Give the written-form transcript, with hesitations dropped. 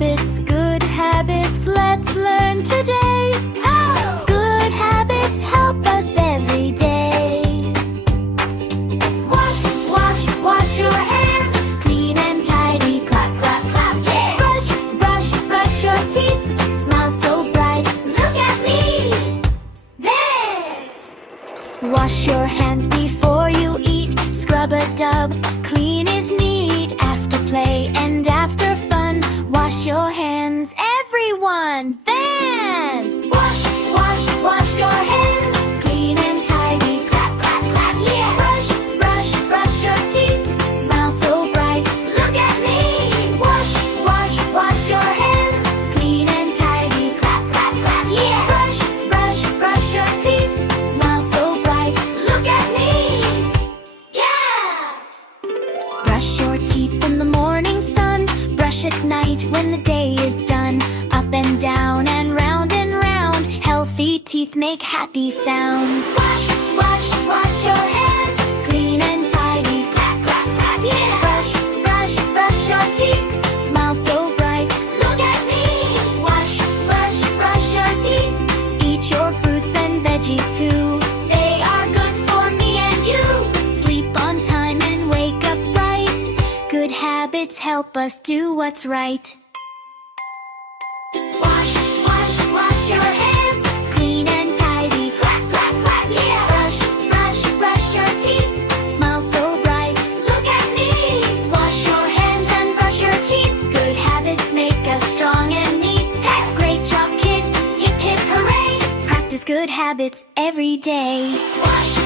habits, let's learn today. Oh! Good habits help us every day. Wash, wash, wash your hands, clean and tidy, clap, clap, clap. Yeah! Brush, brush, brush your teeth, smile so bright, look at me. There! Wash your hands before you eat, scrub a dub, clean is neat. After play and after fun, wash your hands, everyone. Thanks! Wash, wash, wash your hands, clean and tidy, clap, clap, clap. Yeah! Brush, brush, brush your teeth, smile so bright, look at me. Wash, wash, wash your hands, clean and tidy, clap, clap, clap. Yeah! Brush, brush, brush your teeth, smile so bright, look at me. Yeah! Brush your teeth in the morning sun, brush at night when the day is done. Up and down and round, healthy teeth make happy sounds. Wash, wash, wash your hands, clean and tidy, clap, clap, clap. Yeah! Brush, brush, brush your teeth, smile so bright, look at me. Wash, brush, brush your teeth, eat your fruits and veggies too. They are good for me and you. Sleep on time and wake up bright. Good habits help us do what's right. Wash, wash, wash your hands, clean and tidy, clap, clap, clap. Yeah! Brush, brush, brush your teeth, smile so bright, look at me. Wash your hands and brush your teeth. Good habits make us strong and neat. Hey! Great job, kids! Hip, hip, hooray! Practice good habits every day. Wash,